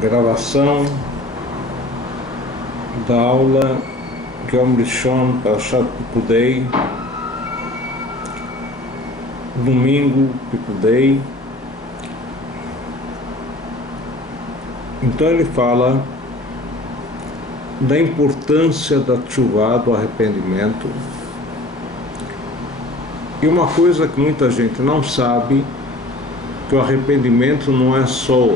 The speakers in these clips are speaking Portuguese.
gravação da aula Yom Rishon Parashat Pekudei, domingo Pekudei. Então ele fala da importância da tshuvá, do arrependimento. E uma coisa que muita gente não sabe, que o arrependimento não é só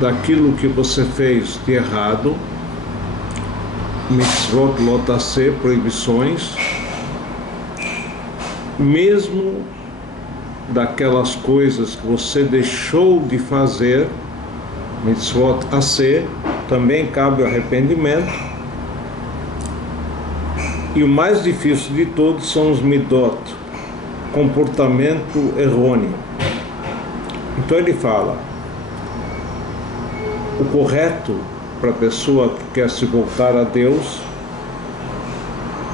daquilo que você fez de errado, mitzvot lot aseh, proibições, mesmo daquelas coisas que você deixou de fazer, mitzvot aseh, também cabe o arrependimento. E o mais difícil de todos são os midot, comportamento errôneo. Então ele fala, o correto para a pessoa que quer se voltar a Deus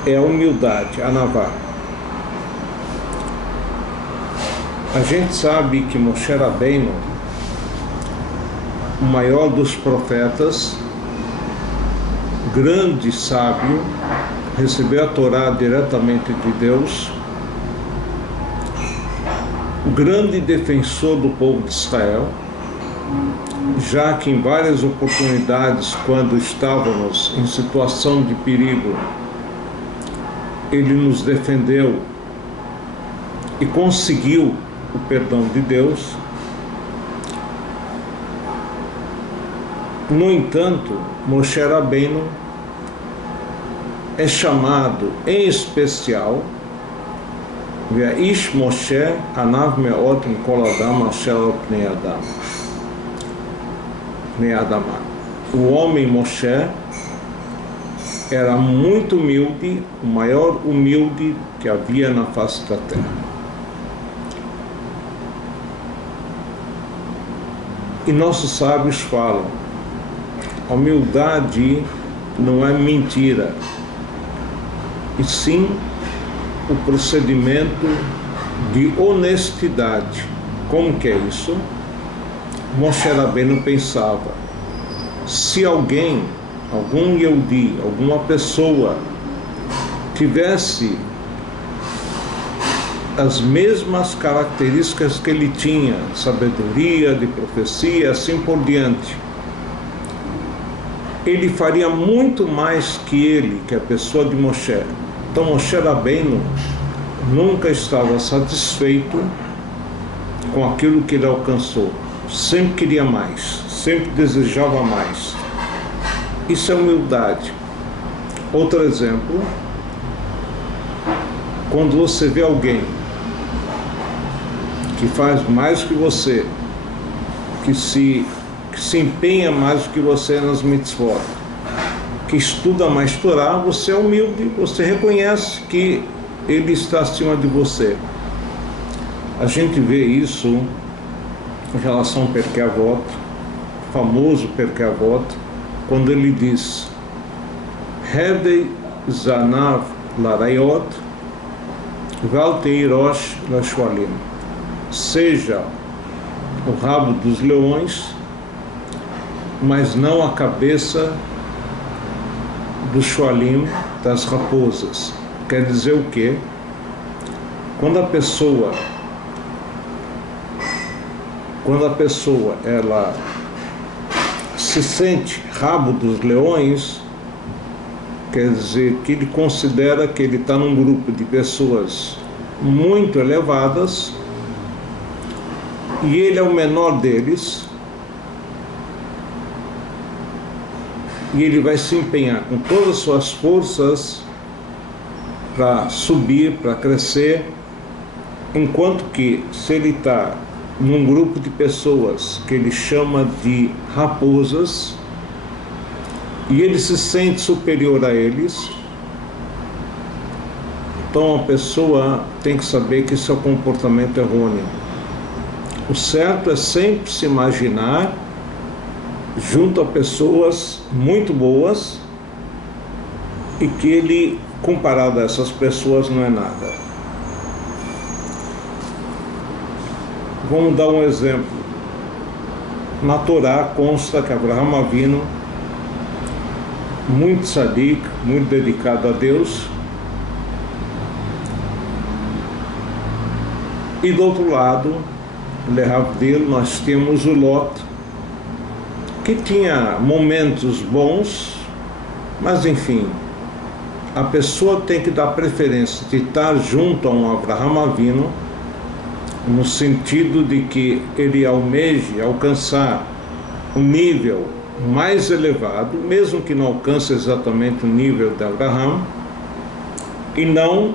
é a humildade, a anavá. A gente sabe que Moshe Rabbeinu, o maior dos profetas, grande sábio, recebeu a Torá diretamente de Deus, o grande defensor do povo de Israel, já que em várias oportunidades, quando estávamos em situação de perigo, ele nos defendeu e conseguiu o perdão de Deus. No entanto, Moshe Rabbeinu é chamado em especial Ish Moshe Anav Meot Mikol Adam Asher Pnei Adam. O homem Moshe era muito humilde, o maior humilde que havia na face da terra. E nossos sábios falam, a humildade não é mentira, e sim o procedimento de honestidade. Como que é isso? Moshe Rabbeinu pensava, se alguém, algum Yehudi, alguma pessoa tivesse as mesmas características que ele tinha, de sabedoria, de profecia, assim por diante, ele faria muito mais que ele, que a pessoa de Moshe. Então Moshe Rabbeinu nunca estava satisfeito com aquilo que ele alcançou. Sempre queria mais, sempre desejava mais. Isso é humildade. Outro exemplo, quando você vê alguém que faz mais que você, que se empenha mais do que você nas mitzvot, que estuda mais Torá, você é humilde, você reconhece que ele está acima de você. A gente vê isso em relação ao Perkei Avot, famoso Perkei Avot, quando ele diz Hedei Zanav Larayot Val Teirosh Lashualim, seja o rabo dos leões, mas não a cabeça do Shualim, das raposas. Quer dizer o quê? Quando a pessoa ela se sente rabo dos leões, quer dizer que ele considera que ele está num grupo de pessoas muito elevadas e ele é o menor deles, e ele vai se empenhar com todas as suas forças para subir, para crescer, enquanto que se ele está num grupo de pessoas que ele chama de raposas e ele se sente superior a eles, então a pessoa tem que saber que isso é um comportamento errôneo. O certo é sempre se imaginar junto a pessoas muito boas e que ele, comparado a essas pessoas, não é nada. Vamos dar um exemplo. Na Torá consta que Avraham Avinu, muito tzadik, muito dedicado a Deus, e do outro lado, Lehavdil, nós temos o Lot, que tinha momentos bons, mas enfim, a pessoa tem que dar preferência de estar junto a um Avraham Avinu, no sentido de que ele almeje alcançar um nível mais elevado, mesmo que não alcance exatamente o nível de Abraham, e não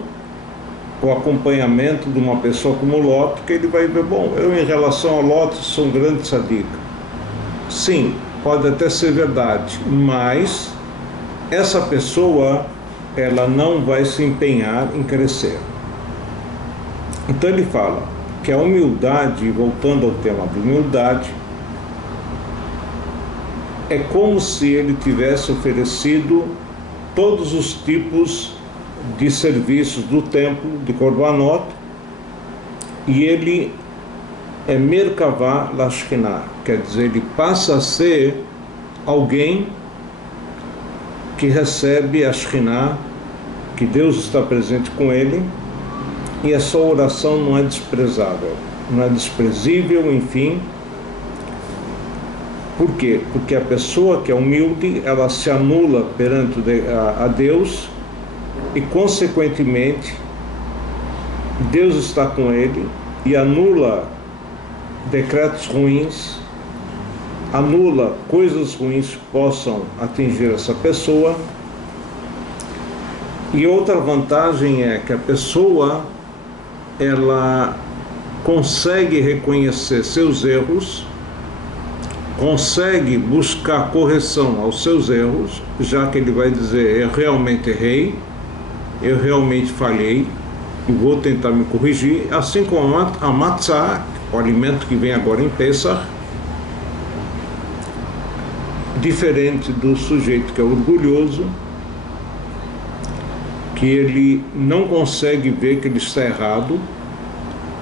o acompanhamento de uma pessoa como Lot, que ele vai ver, bom, eu em relação a Lot sou um grande tzadik. Sim, pode até ser verdade, mas essa pessoa, ela não vai se empenhar em crescer. Então ele fala que a humildade, voltando ao tema da humildade, é como se ele tivesse oferecido todos os tipos de serviços do templo de Korbanot, e ele é Merkavá Lashkinah, quer dizer, ele passa a ser alguém que recebe a Shekhinah, que Deus está presente com ele, e a sua oração não é desprezável, não é desprezível, enfim. Por quê? Porque a pessoa que é humilde, ela se anula perante a Deus, e consequentemente Deus está com ele e anula decretos ruins, anula coisas ruins que possam atingir essa pessoa. E outra vantagem é que a pessoa, ela consegue reconhecer seus erros, consegue buscar correção aos seus erros, já que ele vai dizer, eu realmente errei, eu realmente falhei e vou tentar me corrigir, assim como a matzah, o alimento que vem agora em Pesach, diferente do sujeito que é orgulhoso, que ele não consegue ver que ele está errado,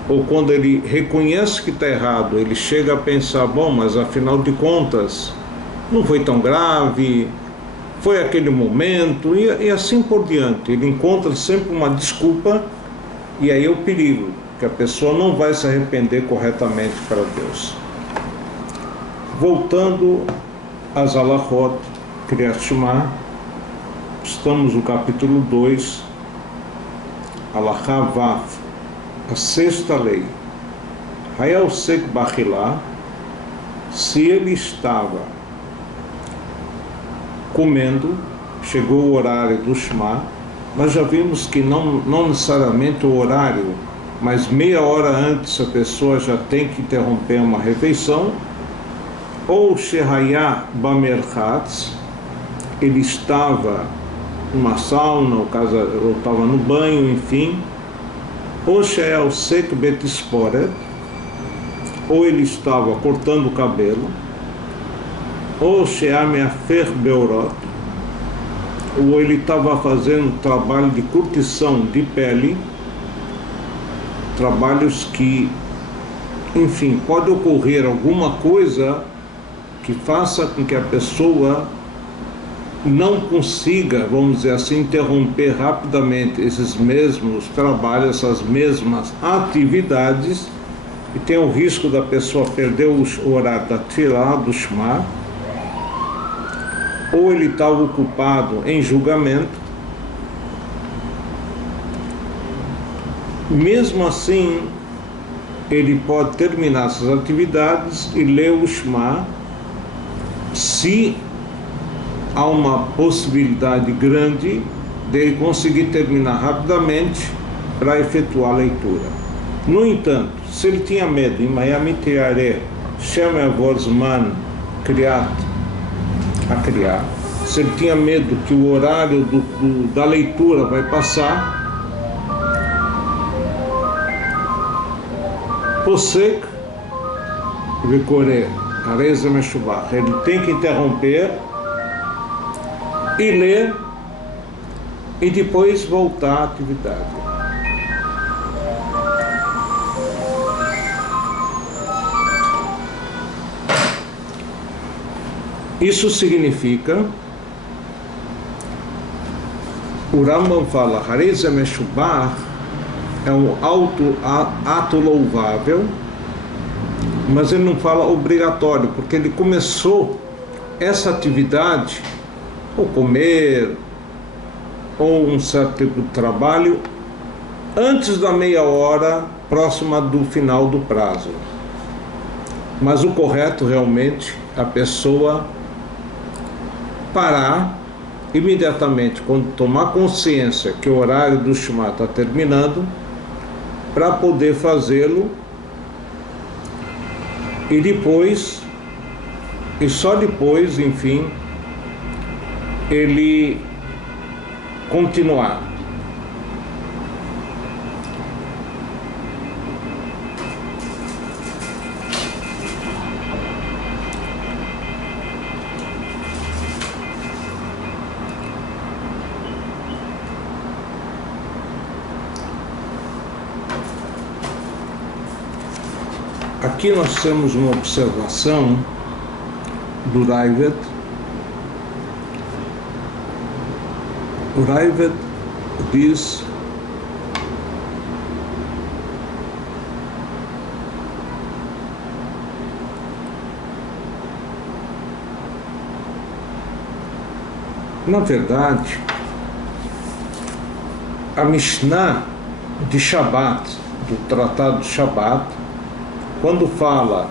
ou quando ele reconhece que está errado, ele chega a pensar, bom, mas afinal de contas, não foi tão grave, foi aquele momento, e assim por diante. Ele encontra sempre uma desculpa, e aí é o perigo, que a pessoa não vai se arrepender corretamente para Deus. Voltando às Alachot, Kriyat Shema, estamos no capítulo 2, Alachá Vav, a sexta lei. Hayal Sek Bachilá, se ele estava comendo, chegou o horário do Shema, nós já vimos que não necessariamente o horário, mas meia hora antes a pessoa já tem que interromper uma refeição, ou Shehayá Bamerchatz, ele estava numa sauna, ou estava no banho, enfim, ou Shehayá Sek Betisporet, ou ele estava cortando o cabelo, ou Sheameafer Beorot, ou ele estava fazendo trabalho de curtição de pele, trabalhos que, enfim, pode ocorrer alguma coisa que faça com que a pessoa não consiga, vamos dizer assim, interromper rapidamente esses mesmos trabalhos, essas mesmas atividades, e tem o risco da pessoa perder o horário da Tfilá, do Shema, ou ele está ocupado em julgamento. Mesmo assim, ele pode terminar essas atividades e ler o Shema, se há uma possibilidade grande dele conseguir terminar rapidamente para efetuar a leitura. No entanto, se ele tinha medo, em Miami Teare, Shem Avorzman Kriat, a criar, se ele tinha medo que o horário da leitura vai passar, Posek Vikore, Areza Meshuvah, ele tem que interromper e ler e depois voltar à atividade. Isso significa, o Rambam fala, Harei Meshubach é um ato louvável, mas ele não fala obrigatório, porque ele começou essa atividade, ou comer, ou um certo tipo de trabalho, antes da meia hora próxima do final do prazo. Mas o correto realmente é a pessoa parar imediatamente, quando tomar consciência que o horário do Shema está terminando, para poder fazê-lo, e depois, e só depois, enfim, ele continuar. Aqui nós temos uma observação do Raavad. O Raavad diz: na verdade, a Mishnah de Shabat, do Tratado de Shabat, quando fala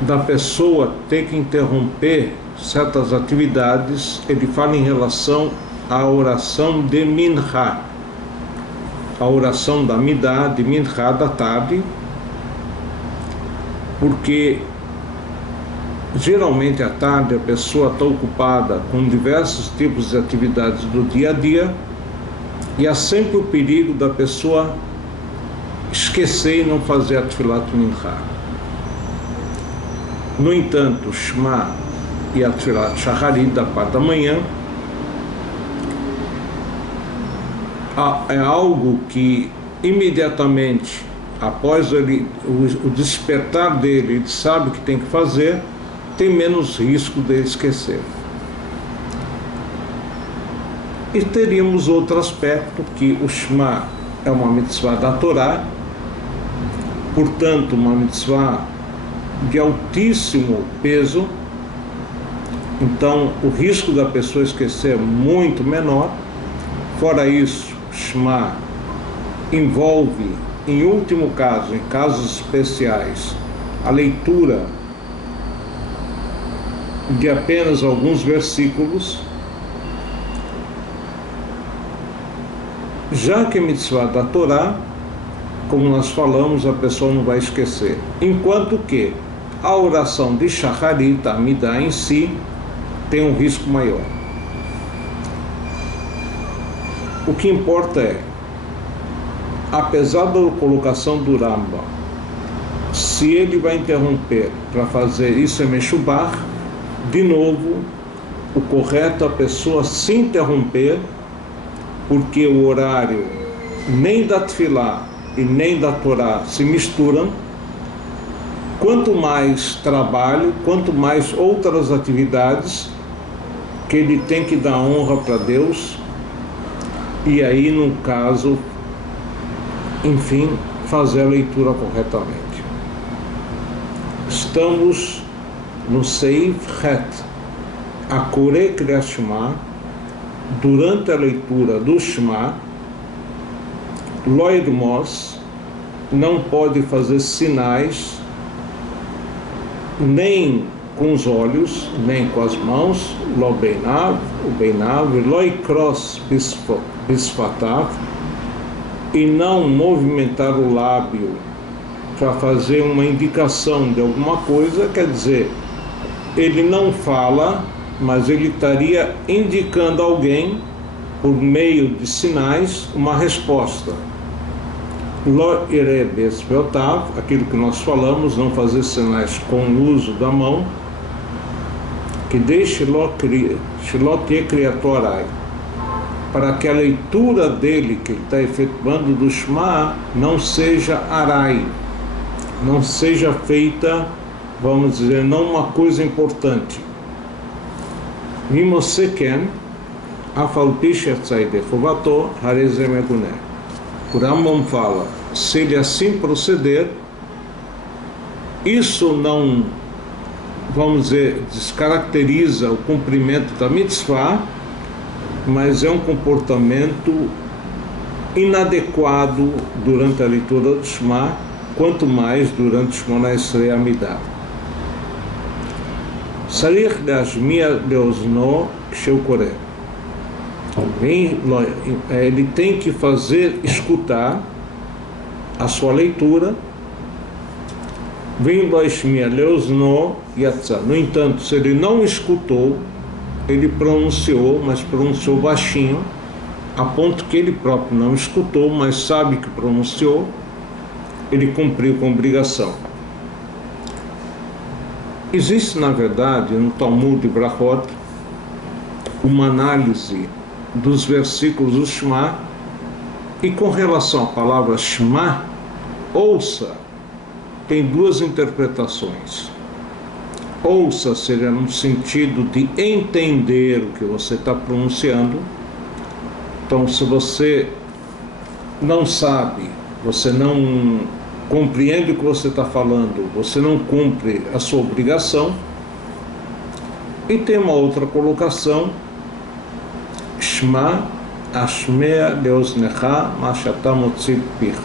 da pessoa ter que interromper certas atividades, ele fala em relação à oração de Minha, a oração da Midá, de Minha da tarde, porque geralmente à tarde a pessoa está ocupada com diversos tipos de atividades do dia a dia, e há sempre o perigo da pessoa esquecer e não fazer a Tfilat Minha. No entanto, o Shema e a Tfilat Shacharit da parte da manhã é algo que imediatamente após o despertar dele, ele sabe o que tem que fazer, tem menos risco de esquecer. E teríamos outro aspecto, que o Shema é uma mitzvah da Torá, portanto uma mitzvah de altíssimo peso, então o risco da pessoa esquecer é muito menor. Fora isso, o Shema envolve, em último caso, em casos especiais, a leitura de apenas alguns versículos, já que a mitzvah da Torá, como nós falamos, a pessoa não vai esquecer. Enquanto que a oração de Shacharit, a Midá em si, tem um risco maior. O que importa é, apesar da colocação do Rambam, se ele vai interromper para fazer isso é Meshubach, de novo, o correto é a pessoa se interromper, porque o horário nem da Tfilá e nem da Torá se misturam. Quanto mais trabalho, quanto mais outras atividades, que ele tem que dar honra para Deus, e aí, no caso, enfim, fazer a leitura corretamente. Estamos no Seif Het, Akure Kriyat Shema. Durante a leitura do Shema, Lo Yirmos, não pode fazer sinais, nem com os olhos, nem com as mãos, Lo Beinav, o Beinav, Lo Yikros Bisfatav, e não movimentar o lábio para fazer uma indicação de alguma coisa, quer dizer, ele não fala, mas ele estaria indicando a alguém, por meio de sinais, uma resposta. Lo irebes veotav, aquilo que nós falamos, não fazer sinais com o uso da mão, que deixe lo te criatorai, para que a leitura dele, que ele está efetuando do Shema, não seja arai, não seja feita vamos dizer, não uma coisa importante. Vimoseken, afalpisha tzaide fuvato, harezemegune. O Rambam fala, se ele assim proceder, isso não, vamos dizer, descaracteriza o cumprimento da mitzvah, mas é um comportamento inadequado durante a leitura do Shema, quanto mais durante o Shmona Esrei Amidah. Sarich Gashmia Leozno Ksheu Koreh. Ele tem que fazer escutar a sua leitura. Vem Loishmia Leozno Yatsa. No entanto, se ele não escutou, ele pronunciou, mas pronunciou baixinho, a ponto que ele próprio não escutou, mas sabe que pronunciou, ele cumpriu com obrigação. Existe, na verdade, no Talmud de Brachot, uma análise dos versículos do Shema, e com relação à palavra Shema, ouça, tem duas interpretações. Ouça seria no sentido de entender o que você está pronunciando. Então, se você não sabe, você não compreende o que você está falando, você não cumpre a sua obrigação. E tem uma outra colocação, Shema Ashmea Leoznecha Mashata Motzi Picha.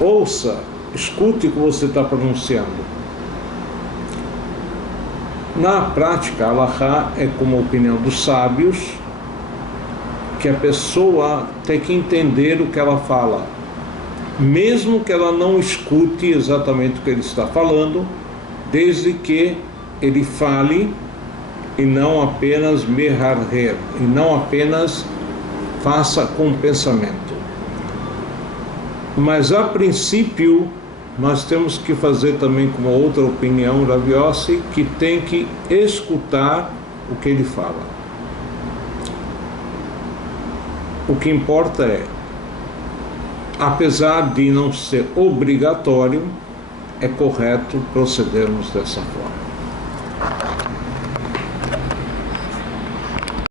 Ouça, escute o que você está pronunciando. Na prática, a Halachá é como a opinião dos sábios, que a pessoa tem que entender o que ela fala, mesmo que ela não escute exatamente o que ele está falando, desde que ele fale e não apenas meharher, e não apenas faça com o pensamento. Mas a princípio nós temos que fazer também com uma outra opinião, Rav Yossi, que tem que escutar o que ele fala. O que importa é, apesar de não ser obrigatório, é correto procedermos dessa forma.